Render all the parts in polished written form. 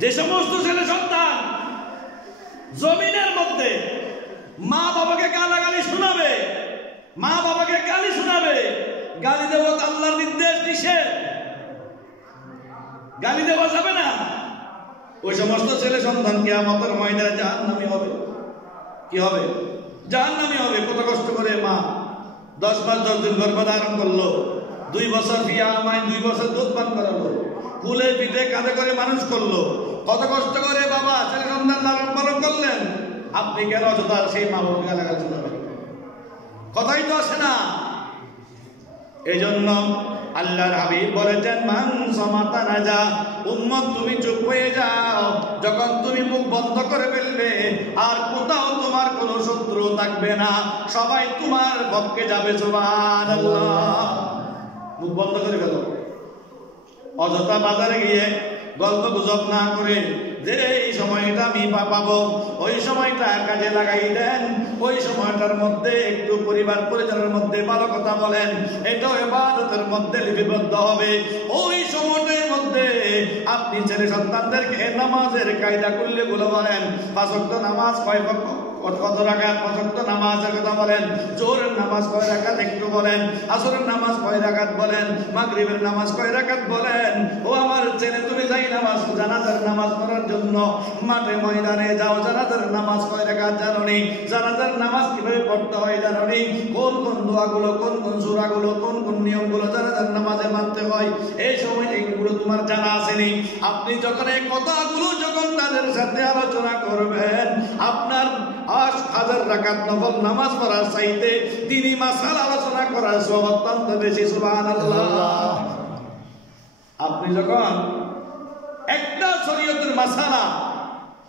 যে সমস্ত ছেলে সন্তান জমিনের মধ্যে মা বাবাকে গালাগালি শোনাবে, মা বাবাকে গালি শোনাবে, গালি দেব আল্লাহর নির্দেশ নিষেধ, গালি দেওয়া যাবে না, ওই সমস্ত ছেলে সন্তান কিয়ামতের ময়দানে জাহান্নামী হবে। কি হবে? জাহান্নামী হবে। কত কষ্ট করে মা 10 মাস 10 দিন গর্ভধারণ করলো, 2 বছর ফিয়া আমায় 2 বছর দুধ পান করালো, কুলে পিঠে কাঁধে করে মানুষ করলো, কত কষ্ট করে বাবা ছেলে সন্তান লালন পালন করলেন, আপনি কেন অযথা সেই মা বাবাকে গালাগালি শোনাবেন? কথাই তো আসে না। এই জন্য আল্লাহর হাবিব বলেছেন, মান সামাতা নাজা, উম্মত তুমি চুপ হয়ে যাও, যখন তুমি মুখ বন্ধ করে ফেলবে আর কোথাও তোমার কোনো শত্রু থাকবে না, সবাই তোমার পক্ষে যাবে। সুবহানাল্লাহ। মুখ বন্ধ করে ফেলো, অযথা বাজারে গিয়ে গল্প গুজব না করে যে এই সময়টা আমি পাবো, ওই সময়টা কাজে লাগাই দেন। ওই সময়টার মধ্যে একটু পরিবার পরিজনের মধ্যে ভালো কথা বলেন, এটাও ইবাদতের মধ্যে লিপিবদ্ধ হবে। ওই সময়টার মধ্যে আপনি ছেলে সন্তানদেরকে নামাজের কায়দা করলে গুলো বলেন, 5 ওয়াক্ত নামাজ কত রাকাত, 5 ওয়াক্ত নামাজের কথা বলেন, জোহরের নামাজ কয় রাকাত একটু বলেন, আসরের নামাজ কয় রাকাত বলেন, মাগরিবের নামাজ কয় রাকাত বলেন। ও আমার ছেলে, তুমি যাই নামাজ জানাজার নামাজ পড়ার জন্য মাঠে ময়দানে যাও, জানাজার নামাজ কয় রাকাত জানো নি? জানাজার নামাজ কিভাবে পড়তে হয় জানো নি? কোন কোন দোয়াগুলো, কোন কোন সূরাগুলো, কোন কোন নিয়মগুলো জানাজার নামাজে মানতে হয়, এই সময় এইগুলো তোমার জানা আসেনি। আপনি যখন এই কথাগুলো যখন তাদের সাথে আলোচনা করবেন, আপনার 1000 রাকাত নফল নামাজ পড়ার চাইতে দ্বীনি মাসালা আলোচনা করার সওয়াব অত্যন্ত বেশি। সুবহানাল্লাহ। আপনি যখন একটা শরীয়তের মাসালা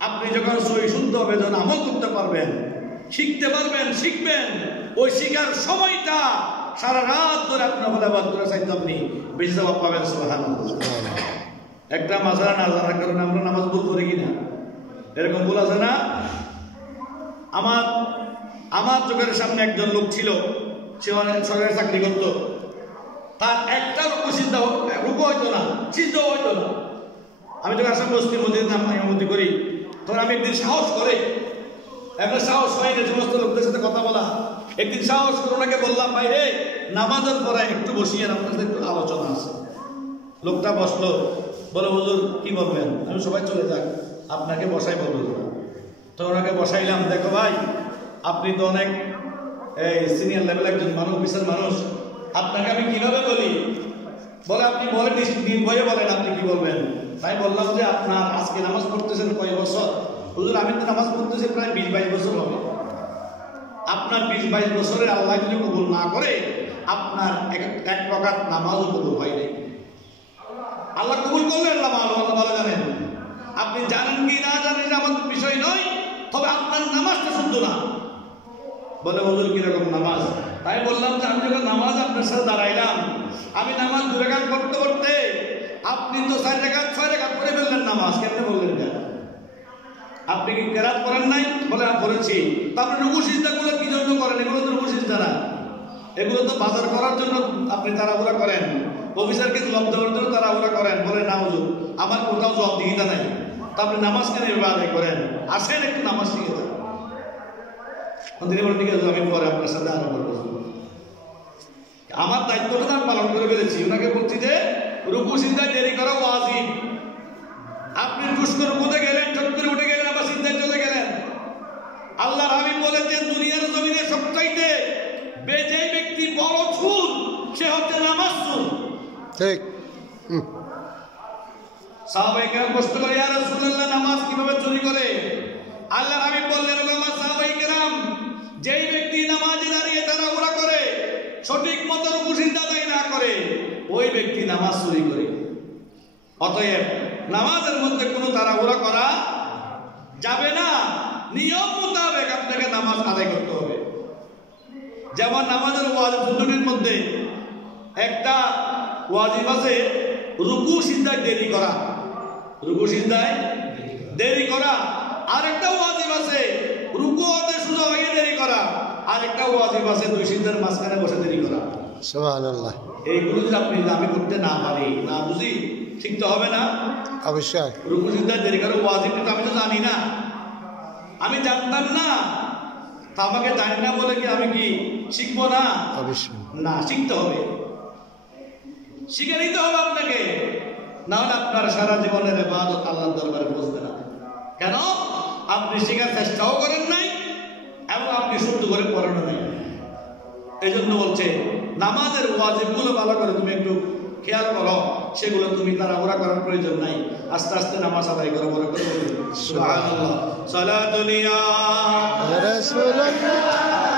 আপনি যখন সহি শুদ্ধভাবে যখন আমল করতে পারবেন, শিখতে পারবেন, শিখবেন, ওই শিখার সময়টা সারা রাত ধরে আপনার ইবাদত করে চাইতে আপনি বেশি সওয়াব পাবেন। সুবহানাল্লাহ। একটা মাসালা না জানার কারণে আমরা নামাজ ভুল করি কিনা? এরকম ভুল আছে না? আমার চোখের সামনে একজন লোক ছিল, সে সরকারি চাকরি করত, তার একটা রুকু হইতো না, সিজদা হইতো না। আমি যখন আসাম বস্তির মধ্যে ইমামতি করি, তখন আমি একদিন সাহস করে, একটা সাহস হয় না সমস্ত লোকদের সাথে কথা বলা, একদিন সাহস করে ওনাকে বললাম, ভাই রে, নামাজের পরে একটু বসিয়ে আপনার সাথে একটু আলোচনা আছে। লোকটা বসলো, বলে হুজুর কি বলবেন? আমি সবাই চলে যাক, আপনাকে বসাই বলবো। তো ওনাকে বসাইলাম, দেখো ভাই, আপনি তো অনেক সিনিয়র লেভেল একজন মানুষ, বিশাল মানুষ, আপনাকে আমি কিভাবে বলি? বলে আপনি বলেন, নির্ভয়ে বলেন, আপনি কি বলবেন? তাই বললাম যে আপনার আজকে নামাজ পড়তেছেন কয় বছর? হুজুর আমি তো নামাজ পড়তেছি প্রায় 20-22 বছর হবে। আপনার 20-22 বছরের আল্লাহ যদি কবুল না করে, আপনার এক রাকাত নামাজও কবুল হয় নাই। আল্লাহ কবুল করলে আল্লাহ ভালো জানেন। আপনি জানেন কি না জানেন এটা আমার বিষয় নয়, তবে আপনার নামাজটা শুদ্ধ না। বলে হুজুর কিরকম নামাজ? তাই বললাম যে আমি যখন নামাজ আপনার সাথে দাঁড়াইলাম, আমি নামাজ 2 রাকাত পড়তে পড়তে আপনি তো 4 রাকাত 6 রাকাত পড়ে ফেললেন নামাজ, কেমনে বললেন না? আপনি কি কেরাত করেন নাই? বলে আমি পড়েছি। তারপরে রুকু সিজদাগুলো কি জন্য করেন? এগুলো তো রুকু সিজদা না, এগুলো তো বাজার করার জন্য আপনি তাড়াহুড়া করেন, অফিসারকে জবাব দেওয়ার জন্য তাড়াহুড়া করেন। বলে না হুজুর, আমার কোথাও জবাবদিহিতা নাই, তারপরে নামাজ কেন এভাবে আদায় করেন? আসেন একটু নামাজ শিখে যান। তিনি বলেন ঠিক আছে, আমি পরে আপনার সাথে আরো বলবো। আমার দায়িত্বটা আমি পালন করে ফেলেছি। ওনাকে বলছি যে রুকু সিজদায় দেরি করা ওয়াজিব। আপনি টুস্ক রুকুতে গেলেন, চট করে উঠে গেলেন, আবার সিজদায় চলে গেলেন। আল্লাহর হাবিব বলেছেন দুনিয়ার জমিনে সবচাইতে যে ব্যক্তি বড় চুল, সে হচ্ছে নামাজ চুল। ঠিক। সাহাবায়ে কেরাম প্রশ্ন করে, ইয়া রাসূলুল্লাহ, নামাজ কিভাবে চুরি করে? আল্লাহর হাবিব বললেন, ওলামা সাহাবায়ে কেরাম, যেই ব্যক্তি নামাজে দাঁড়িয়ে তাড়াহুড়া করে, সঠিক মতো রুকু সিজদা আদায় না করে, ওই ব্যক্তি নামাজ চুরি করে। অতএব নামাজের মধ্যে কোনো তাড়াহুড়া করা যাবে না, নিয়ম মোতাবেক আপনাকে নামাজ আদায় করতে হবে। যেমন নামাজের ওয়াজিব দুটির মধ্যে একটা ওয়াজিব আছে রুকু সিজদায় দেরি করা, রুকু সিজদায় দেরি করা। আরেকটা ওয়াজিব আছে রুকুতে সোজা হয়ে দেরি করা, আরেকটা ওয়াজিব আছে 2 সিজদার মাঝখানে বসে দেরি করা। সুবহানাল্লাহ। এইগুলো যদি আমি করতে না পারি, না বুঝি, শিখতে হবে না। অবশ্যই রুকু সিজদা দেরি করে ওয়াজিব, কিন্তু আমি তো জানি না, আমি জানতাম না, তা আমাকে জানি না বলে কি আমি কি শিখবো না? অবশ্যই না, শিখতে হবে, শিখে নিতে হবে আপনাকে, না হলে আপনার সারা জীবনের ইবাদত আল্লাহর দরবারে পৌঁছবে না। কেন? আপনি শেখার চেষ্টাও করেন নাই এবং আপনি শুদ্ধ করে পড়ানো নাই। এই জন্য বলছে নামাজের ওয়াজিবগুলো ভালো করে তুমি একটু খেয়াল করো, সেগুলো তুমি তাড়াহুড়া করার প্রয়োজন নাই, আস্তে আস্তে নামাজ আদায় করো। বড় করে সুবহানাল্লাহ। সালাতুন ইয়া রাসূলুল্লাহ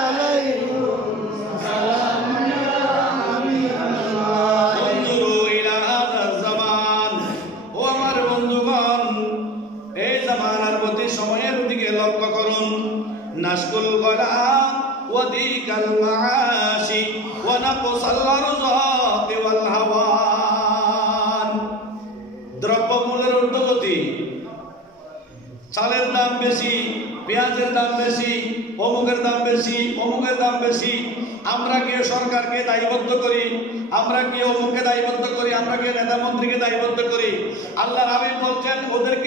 আলাইকুম সালাম ইয়া হাবিবাল্লাহ। উনজুরু ইলা হাযা জামান, ও আমার বন্ধুগণ, এই জামানার প্রতি, সময়ের দিকে লক্ষ্য করুন। নাশকুল গলা ওয়াদিকাল মাআশি ওয়া নাকসাল আরযাকি ওয়াল হাওয়ান। দ্রব্যমূল্যের ঊর্ধ্বগতি, চালের দাম বেশি, পেঁয়াজের দাম বেশি, অমুকের দাম বেশি, অমুকের দাম বেশি। আমরা কে সরকারকে দায়বদ্ধ করি, আমরা কে অমুককে দায়বদ্ধ করি, আমরা কে নেতা মন্ত্রীকে দায়বদ্ধ করি। আল্লাহর হাবিব বলছেন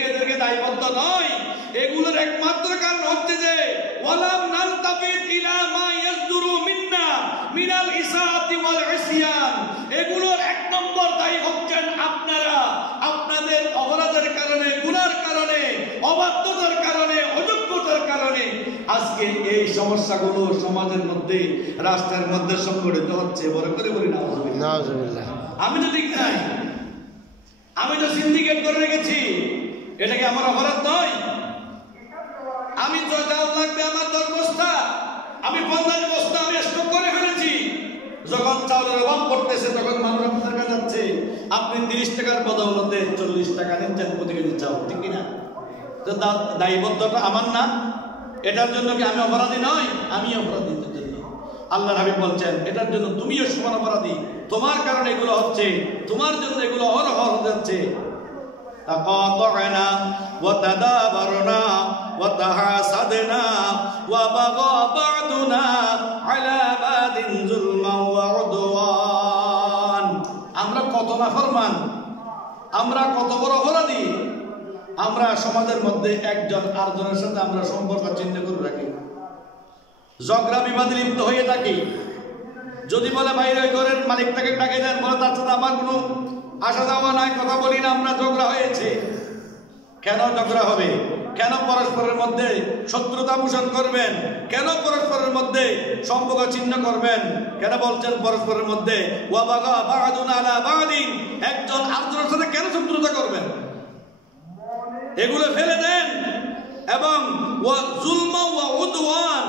এদেরকে দায়বদ্ধ নয়। এগুলোর একমাত্র কারণ হচ্ছে যে ওয়ালাম নালতাফিত ইলা মা ইয়াসদুরু মিন্না মিনাল ইসাআতি ওয়াল ইসয়ান। এগুলোর এক নম্বর দায়ী হচ্ছেন আপনারা, আপনাদের অপরাধের কারণে, গুনার কারণে, অবাধ্যতার কারণে, অযোগ্যতার কারণে আজকে এই সমস্যাগুলো সমাজের মধ্যে, রাষ্ট্রের মধ্যে সংগঠিত হচ্ছে। বড় করে বলি নাউজুবিল্লাহ। আমি তো ঠিক নাই, আমি তো সিন্ডিকেট করে রেখেছি, এটা কি আমার অপরাধ নয়? আমি তো চাউল লাগবে আমার 10 বস্তা, আমি 50 বস্তা আমি স্টক করে ফেলেছি। যখন চাউলের অভাব পড়তেছে তখন মানুষ আপনার কাছে যাচ্ছে, আপনি 30 টাকার বদৌলতে 40 টাকা নিচ্ছেন প্রতি কেজি চাউল, ঠিক কিনা? তো দায়বদ্ধতা আমার না? এটার জন্য কি আমি অপরাধী নয়? আমি অপরাধী। জন্য আল্লাহর হাবিব বলছেন এটার জন্য তুমিও সমান অপরাধী, তোমার কারণে এগুলো হচ্ছে, তোমার জন্য এগুলো অহরহ হতে যাচ্ছে। تقاطعنا وتدابرنا وتحاسدنا وبغى بعضنا على بعض ظلما وعدوان। আমরা কত নাফরমান, আমরা কত বড় অপরাধী। আমরা সমাজের মধ্যে একজন আরেকজনের সাথে আমরা সম্পর্ক চিহ্ন করে রাখি, ঝগড়া বিবাদে লিপ্ত হয়ে থাকি। যদি বলে বাইরে ওই ঘরের মালিকটাকে ডাকে দেন, বলে তার সাথে আমার কোনো আসা যাওয়া নাই, কথা বলি না, আমরা ঝগড়া হয়েছে। কেন ঝগড়া হবে? কেন পরস্পরের মধ্যে শত্রুতা পোষণ করবেন? কেন পরস্পরের মধ্যে সম্পর্ক ছিন্ন করবেন? কেন বলছেন পরস্পরের মধ্যে ওয়াবাগা বা'দুনা আলা বা'দিন, একজন আরেকজনের সাথে কেন শত্রুতা করবেন? এগুলো ফেলে দেন। এবং ওয়া যুলমা ওয়া উদওয়ান,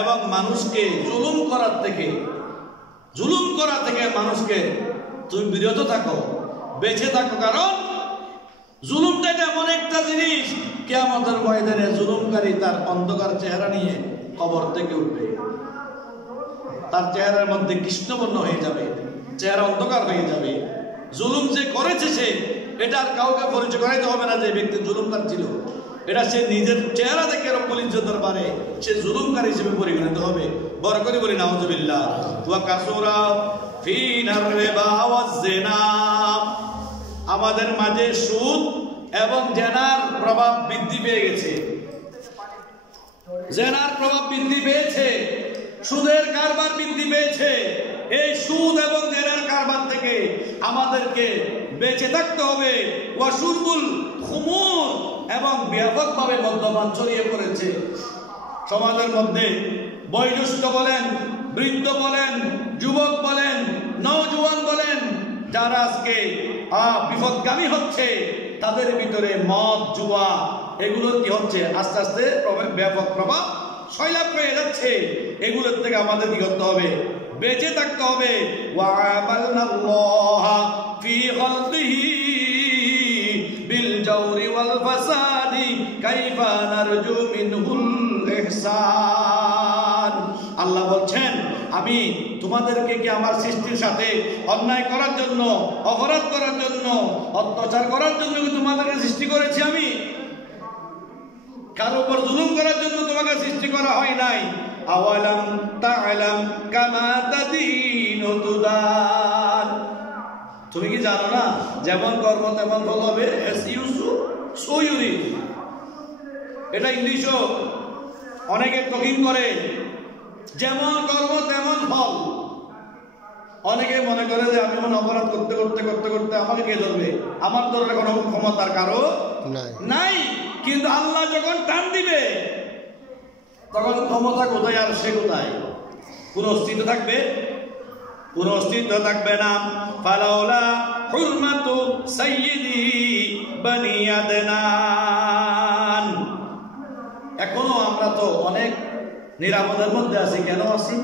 এবং মানুষকে জুলুম করা থেকে মানুষকে তুমি বিরত থাকো, বেঁচে থাকো। কারণ জুলুমটা এটা এমন একটা জিনিস, কিয়ামতের ময়দানে জুলুমকারী তার অন্ধকার চেহারা নিয়ে কবর থেকে উঠবে, তার চেহারার মধ্যে কৃষ্ণবর্ণ হয়ে যাবে, চেহারা অন্ধকার হয়ে যাবে। জুলুম যে করেছে সে, এটা আর কাউকে পরিচয় করাইতে হবে না যে ব্যক্তি জুলুমকার ছিল। এটা সে নিজের চেহারা দেখে রব্বুল ইজ্জতের দরবারে সে জুলুমকারী হিসেবে পরিগণিত হবে। বড় করে বলি নাউজুবিল্লাহ। ওয়া কাসুরা ফিনার রিবা ওয়াজ জিনা, আমাদের মাঝে সুদ এবং জেনার প্রভাব বৃদ্ধি পেয়ে গেছে। জেনার প্রভাব বৃদ্ধি পেয়েছে, সুদের কারবার বৃদ্ধি পেয়েছে। এই সুদ এবং জেনার কারবার থেকে আমাদেরকে বেঁচে থাকতে হবে। ওয়াশুরবুল খুমুর, এবং ব্যাপকভাবে মদ্যপান ছড়িয়ে পড়েছে সমাজের মধ্যে। বয়োজ্যেষ্ঠ বলেন, বৃদ্ধ বলেন, যুবক বলেন, নওজোয়ান বলেন, যারা আজকে বিপদগামী হচ্ছে, তাদের ভিতরে মদ, জুয়া এগুলো কি হচ্ছে আস্তে আস্তে ব্যাপক প্রভাব সয়লাভ হয়ে যাচ্ছে। এগুলোর থেকে আমাদের কি করতে হবে? বেঁচে থাকতে হবে। ওয়া'মালনাল্লাহা ফি খালকিহি বিল জাওরি ওয়াল ফাসাদি কাইফা নারজু মিনহুল ইহসান। আল্লাহ বলছেন আমি তোমাদেরকে কি আমার সৃষ্টির সাথে অন্যায় করার জন্য, অপরাধ করার জন্য, অত্যাচার করার জন্য কি তোমাদেরকে সৃষ্টি করেছি? আমি কারো উপর জুলুম করার জন্য তোমাকে সৃষ্টি করা হয় নাই। আওয়ালাম তা'লাম কামা তাদিনু তুদান, তুমি কি জানো না যেমন কর্ম তেমন ফল হবে? এটা ইংলিশও অনেকে টকিং করে, যেমন কর্ম তেমন ফল। অনেকে মনে করে যে আমি মনে অপরাধ করতে করতে করতে করতে আমাকে কে ধরবে, আমার ধরার কোনো ক্ষমতার কারো নাই। কিন্তু আল্লাহ যখন টান দিবে তখন ক্ষমতা কোথায় আর সে কোথায়? কোন অস্তিত্ব থাকবে? কোন অস্তিত্ব থাকবে না। ফালাউলা হুরমাতু সাইয়্যিদি বনি আদনান। এখনো আমরা তো অনেক নিরাপদের মধ্যে আছি। কেন আছি?